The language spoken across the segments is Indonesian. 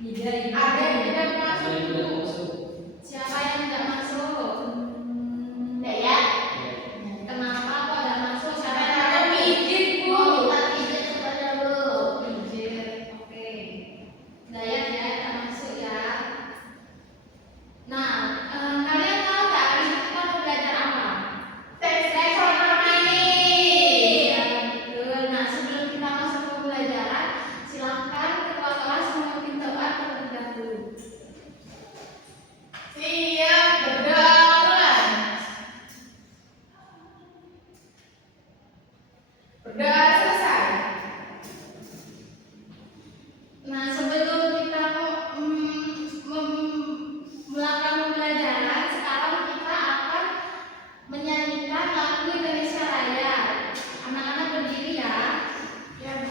Ada yang tidak masuk. Ada yang tidak masuk. Siapa yang tidak masuk? Tidak ya? Kenapa kok tidak masuk? Siapa yang ada pijit, Bu? Kita pijit kepada Bu. Pijit, oke. Dayat ya, tidak masuk ya. Nah, kalian tahu nggak hari ini kita mau belajar apa? Teks informasi. Ya, betul. Nah, sebelum kita masuk ke pembelajaran, silahkan ketua kelas memimpin doa terlebih dahulu. Siap, berdoa. Berdoa selesai. Nah, sebelum kita melakukan pembelajaran, sekarang kita akan menyanyikan lagu Indonesia Raya. Anak-anak berdiri ya. Ya, Bu.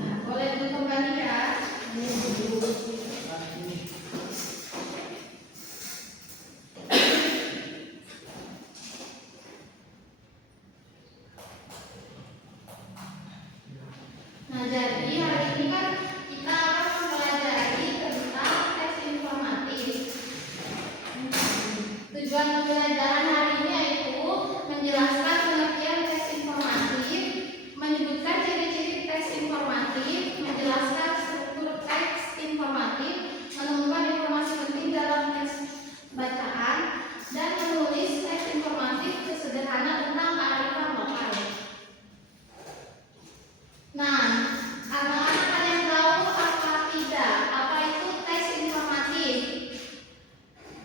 Nah, boleh duduk kembali ya. Nah, jadi hari ini kan kita akan mempelajari tentang teks informatif. Tujuan pembelajaran hari ini yaitu menjelaskan pengertian teks informatif, menyebutkan ciri-ciri teks informatif, menjelaskan struktur teks informatif, menemukan informasi penting dalam teks bacaan, dan menulis teks informatif sederhana tentang kearifan lokal. Nah, anak-anak ada yang tahu apa tidak? Apa itu teks informatif?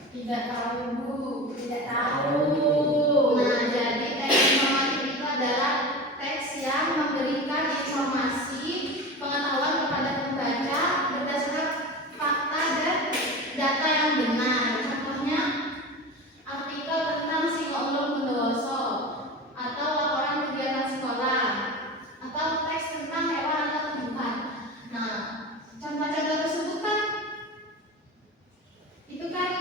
Tidak tahu, Bu. Tidak tahu. Nah, jadi teks informatif itu adalah teks yang memberikan informasi pengetahuan kepada pembaca berdasarkan fakta dan data yang benar. Contohnya artikel tentang Singoenom Bondowoso atau laporan kegiatan sekolah atau teks tentang hewan atau tumbuhan. Nah, contoh-contoh tersebut kan itu kan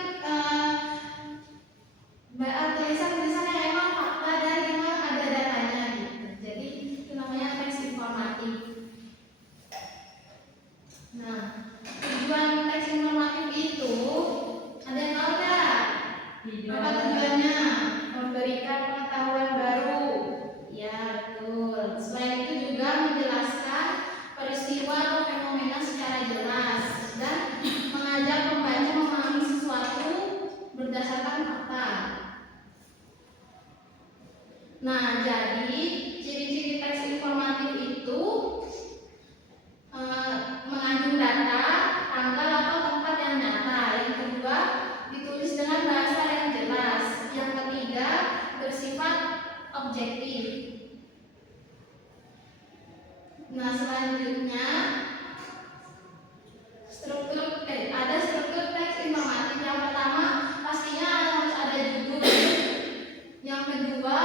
tulisan-tulisan yang emang fakta dan memang ada datanya gitu. Jadi itu namanya teks informatif. Nah, tujuan teks informatif itu ada yang tahu nggak? Apa tujuannya? Memberikan pengetahuan baru. Ya, betul. Selain itu juga menjelaskan peristiwa atau fenomena secara jelas dan mengajak pembaca memahami sesuatu berdasarkan fakta. Nah, jadi ciri-ciri teks informatif itu mengandung data, tanggal atau tempat yang nyata. Yang kedua, ditulis dengan bahasa yang jelas. Yang ketiga, bersifat objektif. Nah, selanjutnya ada struktur teks informatif. Yang pertama pastinya harus ada judul. Yang kedua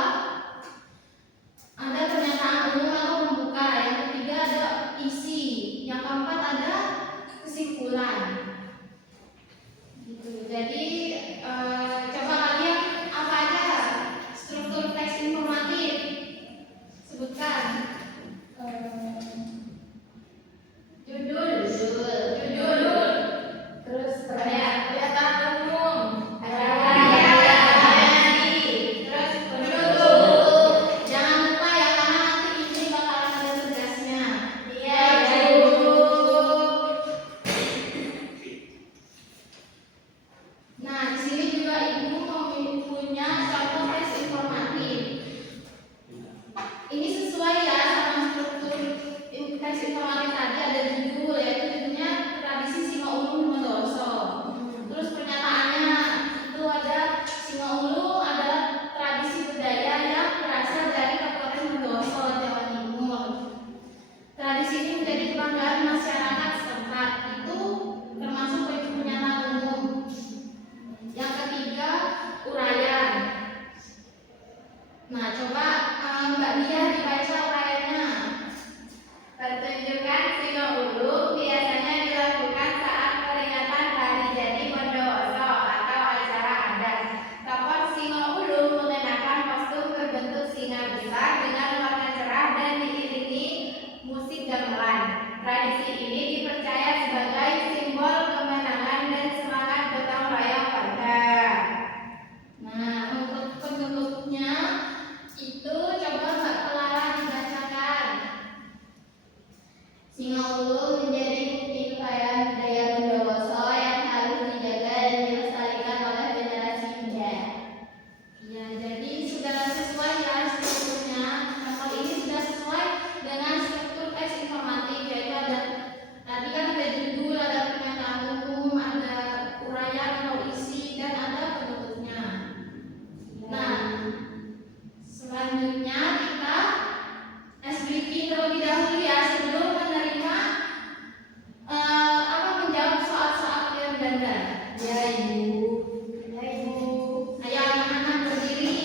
ada pernyataan umum atau pembuka. Yang ketiga ada isi. Yang keempat ada kesimpulan. Gitu. Jadi coba kalian apa aja struktur teks informatif? Sebutkan. Judul, terus pernyataan umum, terus penutup. Jangan lupa ya, karena nanti ini bakalan ada tugasnya. Iya, Bu. Nah, di sini juga Ibu punya contoh teks informatif. Ini sesuai ya sama struktur teks informatif tadi, ada judul, yaitu judulnya Tradisi Singoulu Bondowoso. Terus pernyataannya itu ada Singoulu adalah tradisi budaya yang berasal dari Kabupaten Bondowoso, Jawa Timur. Tradisi ini menjadi kebanggaan masyarakat setempat. Itu termasuk pernyataan umum. Yang ketiga, uraian. Nah, coba Mbak Dia dibaca uraiannya. Pertunjukan Singoulu biasanya dilakukan saat peringatan Hari Jadi Bondowoso atau acara adat. Tokoh Singoulu mengenakan kostum berbentuk singa besar dengan warna cerah dan diiringi musik gamelan. Tradisi ini dipercaya sebagai simbol kemenangan dan semangat gotong royong warga. Nah, untuk penutupnya itu coba Mbak Clara dibacakan. Singoulu menjadi bukti kekayaan budaya Bondowoso yang harus dijaga dan dilestarikan oleh generasi muda. Ya, jadi sudah sesuai ya strukturnya. Kalau ini sudah sesuai dengan struktur teks informatif, yaitu ada tadi kan ada judul, ada pernyataan umum, ada uraian atau isi, dan ada penutupnya. Nah, selanjutnya kita SBK terlebih dahulu ya, sebelum menerima menjawab soal-soal pilihan ganda. Ya, Ibu. Ya, Ibu. Ayo anak-anak berdiri.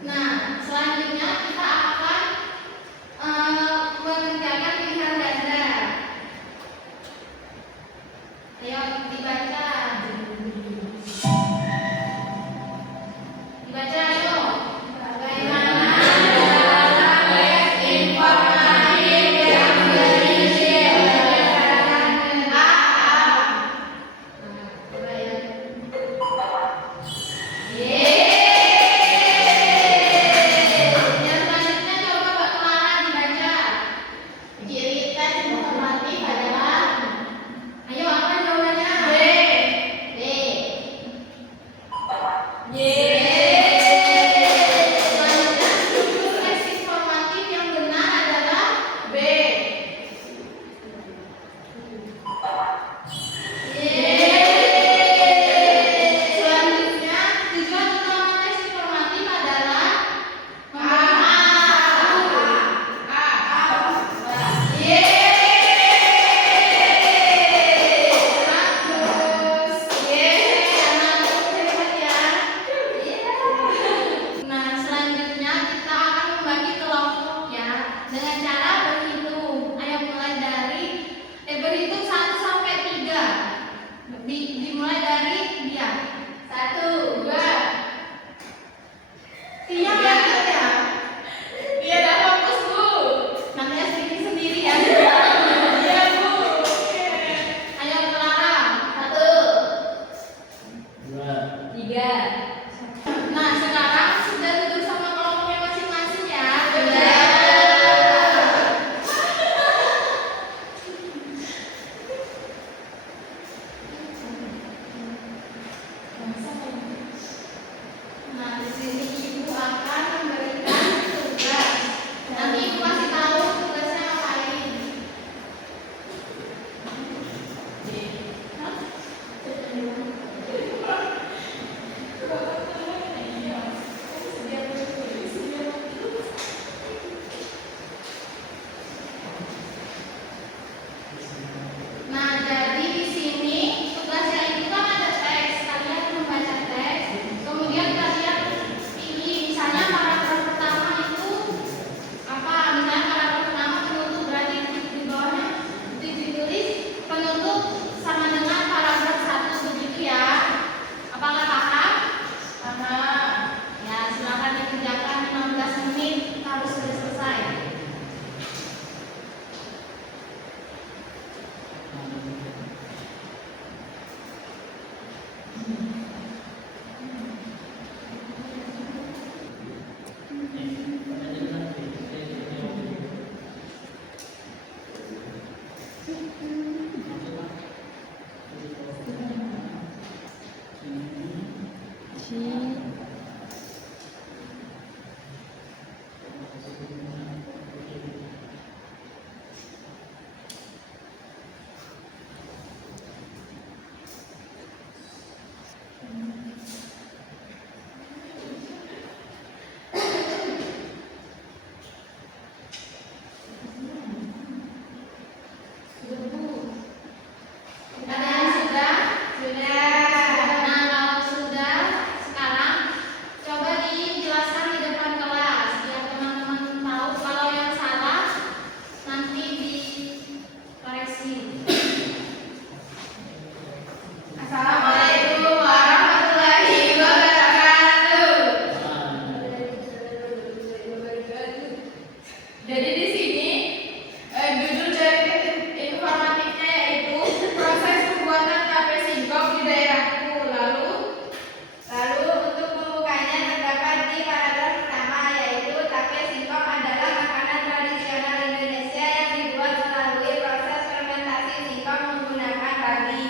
Nah, selanjutnya kita akan mengerjakan pilihan ganda. Ayo dibaca. Dibaca ayo. Bagaimana dalam teks informatif yang berisi berdasarkan AA? Coba ya. Yang selanjutnya coba Mbak Clara dibaca. Ciri teks informatif adalah, ayo apa jawabannya? Ada yang sudah? Nah, kalau sudah, sekarang coba dijelaskan di depan kelas biar teman-teman tahu. Kalau yang salah nanti dikoreksi. Assalamualaikum warahmatullahi wabarakatuh. Jadi di sini judul dari informatifnya yaitu proses pembuatan tape singkong di daerahku. Lalu untuk pembukanya terdapat di paragraf pertama yaitu tape singkong adalah makanan tradisional Indonesia yang dibuat melalui proses fermentasi singkong menggunakan ragi.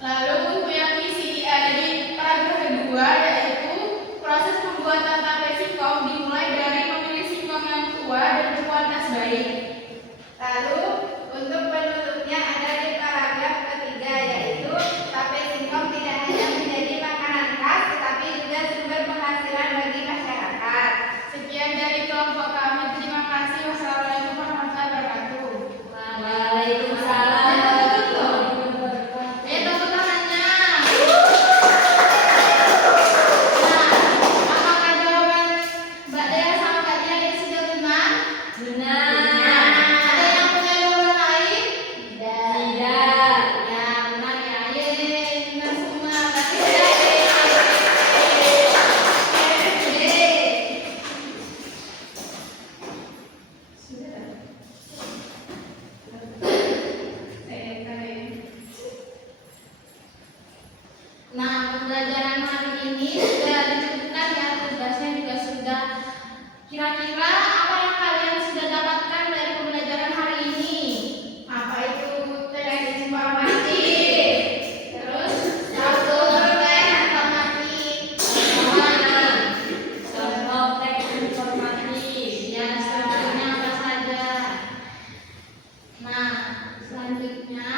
Lalu untuk yang isi ada di paragraf kedua yaitu proses pembuatan tape singkong dimulai dari memilih singkong yang tua dan berkualitas baik. Lalu untuk penutupnya ada di paragraf ketiga yaitu tape singkong tidak hanya menjadi makanan khas tetapi juga sumber penghasilan bagi masyarakat. Sekian dari kelompok kami. Terima kasih. Wassalamualaikum warahmatullahi wabarakatuh. Waalaikumsalam. Tepuk tangannya. Nah, apakah jawaban Mbak Dea sama Mbak Tia ini sudah benar? Benar. Ada yang punya jawaban lain? Tidak. Ya, benar ya. Yeay, benar semua. Berarti sudah Nah, pembelajaran hari ini sudah disebutkan ya, tugasnya juga sudah. Kira-kira apa yang kalian sudah dapatkan dari pembelajaran hari ini? Apa itu teks informasi? Terus satu teks informatif. Contoh teks informatif. Ya, selanjutnya apa saja? Nah, selanjutnya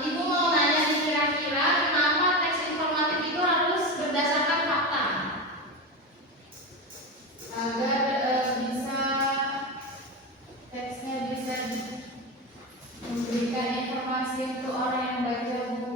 Ibu mau nanya nih, kira-kira kenapa teks informatif itu harus berdasarkan fakta? Agar teksnya bisa memberikan informasi untuk orang yang baca buku